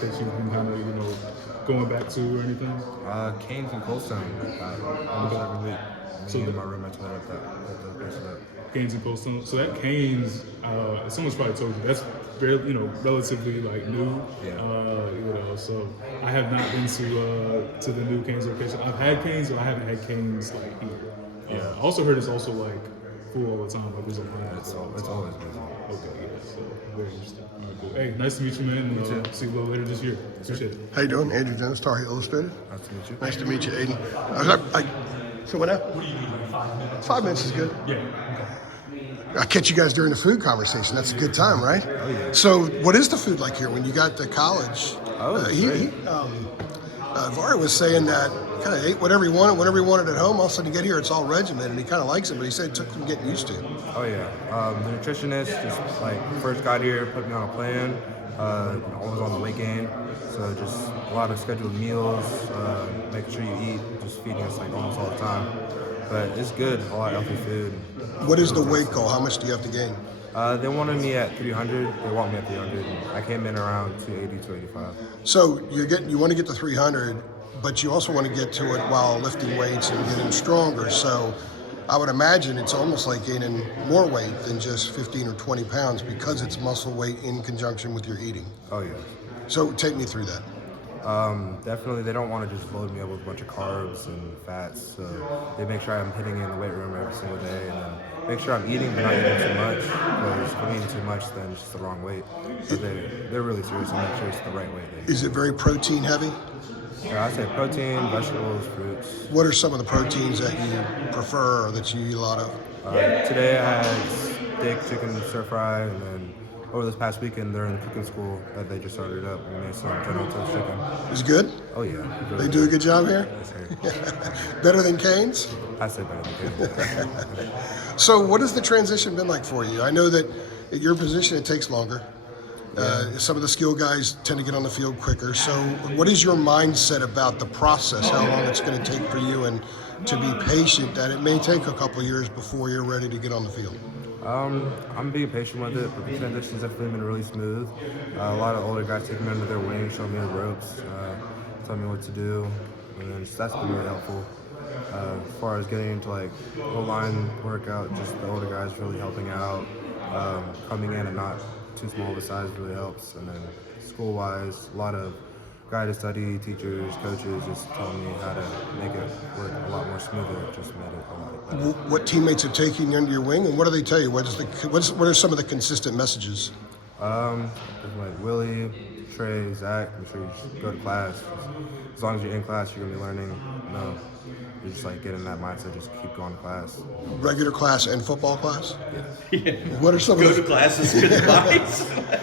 that you've been kind of, going back to or anything? Canes and Coldstone. Almost every week. So Me and the- my roommates went up that place up. Canes and Coldstone. So that Canes, someone's probably told you that's very, relatively like new. Yeah. So I have not been to the new Canes location. I've had Canes, but I haven't had Canes like here. Yeah. I also heard it's also like full all the time. Like there's a line. It's always busy. Okay, yeah. So very interesting. All right, cool. Hey, nice to meet you, man. And, see you a little later this year. Appreciate it. How you doing? Andrew Dennis, Tar Heel Illustrated. Nice to meet you. Nice to meet you, Aiden. So what now? 5 minutes is good. Yeah. I'll catch you guys during the food conversation. That's a good time, right? Oh, yeah. So what is the food like here when you got to college? Great. Vari was saying that kind of ate whatever he wanted, whenever he wanted at home. All of a sudden you get here, it's all regimented, and he kind of likes it, but he said it took some getting used to. Oh yeah. The nutritionist just like first got here, put me on a plan. I was on the weight gain, so just a lot of scheduled meals, making sure you eat, just feeding us like almost all the time. But it's good, a lot of healthy food. What is the weight goal? How much do you have to gain? They wanted me at 300. They want me at 300. I came in around 280, 285. So you want to get to 300, but you also want to get to it while lifting weights and getting stronger. So I would imagine it's almost like gaining more weight than just 15 or 20 pounds because it's muscle weight in conjunction with your eating. Oh yeah. So take me through that. Definitely, they don't want to just load me up with a bunch of carbs and fats. So they make sure I'm hitting in the weight room every single day, and then make sure I'm eating but not eating too much. Because if I'm eating too much, then it's just the wrong weight. So they're really serious and make sure it's the right weight. Is it very protein heavy? Yeah, I say protein, vegetables, fruits. What are some of the proteins that you prefer or that you eat a lot of? Today I had steak, chicken, stir fry, and then over this past weekend they're in the cooking school that they just started up. We made some General Toast chicken. Is it good? Oh yeah. They do a good job here? Yes, sir. Better than Cane's? I say better than good. So what has the transition been like for you? I know that at your position it takes longer. Some of the skill guys tend to get on the field quicker. So what is your mindset about the process, how long it's going to take for you, and to be patient that it may take a couple of years before you're ready to get on the field? I'm being patient with it, but the transition's definitely been really smooth. A lot of older guys taking me under their wing, showing me the ropes, telling me what to do, and then that's been really helpful. As far as getting into like O-line workout, just the older guys really helping out, coming in and not too small of a size really helps. And then school-wise, a lot of guided study, teachers, coaches just telling me how to make it work a lot more smoother. It just made it a lot better. What teammates have taken you under your wing, and what do they tell you? What are some of the consistent messages? Like Willie, Trey, Zach, make sure you just go to class. As long as you're in class, you're gonna be learning. You just like get in that mindset, just keep going to class. Regular class and football class? Yeah. What are some Go of to the classes, good advice.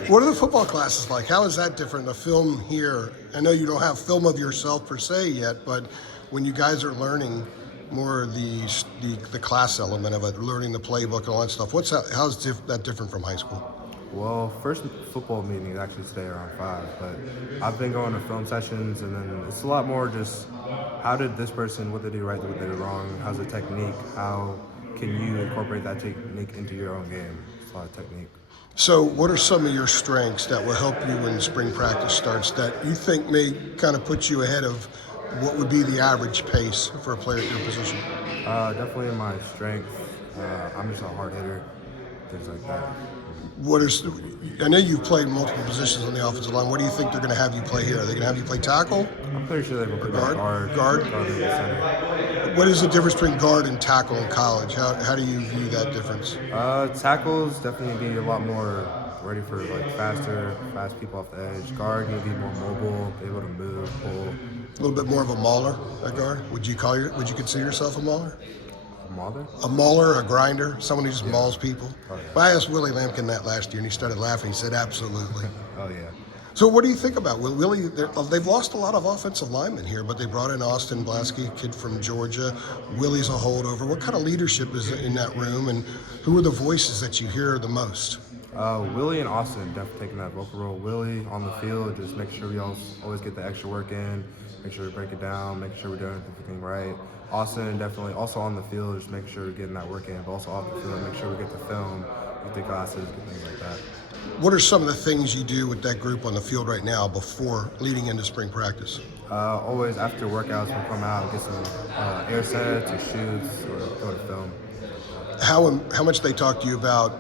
What are the football classes like? How is that different? The film here, I know you don't have film of yourself per se yet, but when you guys are learning more of the class element of it, learning the playbook and all that stuff, how's that different from high school? Well, first football meeting is actually today around 5, but I've been going to film sessions, and then it's a lot more just how did this person, what did they do right, what did they do wrong, how's the technique, how can you incorporate that technique into your own game? It's a lot of technique. So what are some of your strengths that will help you when spring practice starts that you think may kind of put you ahead of what would be the average pace for a player at your position? Definitely my strength. I'm just a hard hitter, things like that. I know you've played multiple positions on the offensive line. What do you think they're going to have you play here? Are they going to have you play tackle? I'm pretty sure they're going to put Guard? guard in the center. What is the difference between guard and tackle in college? How do you view that difference? Tackles definitely be a lot more ready for like fast people off the edge. Guard, you'll be more mobile, be able to move, pull. A little bit more of a mauler at guard. Would you consider yourself a mauler? A mauler? A mauler, a grinder, someone who just mauls people. Oh, yeah. But I asked Willie Lampkin that last year, and he started laughing. He said, "Absolutely." Oh yeah. So what do you think about Willie? They've lost a lot of offensive linemen here, but they brought in Austin Blasky, a kid from Georgia. Willie's a holdover. What kind of leadership is in that room, and who are the voices that you hear the most? Willie and Austin definitely taking that vocal role. Willie on the field, just make sure we always get the extra work in, make sure we break it down, make sure we're doing everything right. Austin definitely also on the field, just make sure we're getting that work in, but also off the field, make sure we get the film, get the classes, get things like that. What are some of the things you do with that group on the field right now before leading into spring practice? Always after workouts, we'll come out and get some air sets or shoots or go to film. How much they talk to you about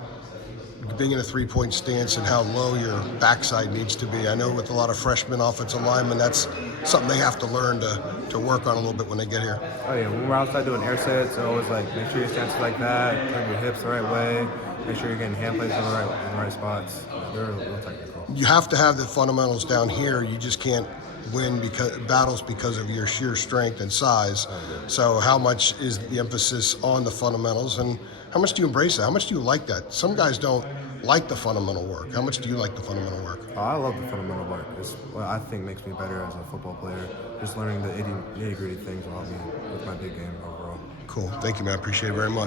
being in a three-point stance and how low your backside needs to be? I know with a lot of freshmen offensive linemen, that's something they have to learn to work on a little bit when they get here. Oh yeah, when we're outside doing air sets, they're always like, make sure your stance is like that, turn your hips the right way, make sure you're getting hand placed in the right spots. They're real technical. You have to have the fundamentals down here. You just can't win battles because of your sheer strength and size. So how much is the emphasis on the fundamentals, and how much do you embrace that? How much do you like that? Some guys don't like the fundamental work. How much do you like the fundamental work? Oh, I love the fundamental work. It's what I think makes me better as a football player. Just learning the nitty-gritty things will help me with my big game overall. Cool. Thank you, man. I appreciate it very much.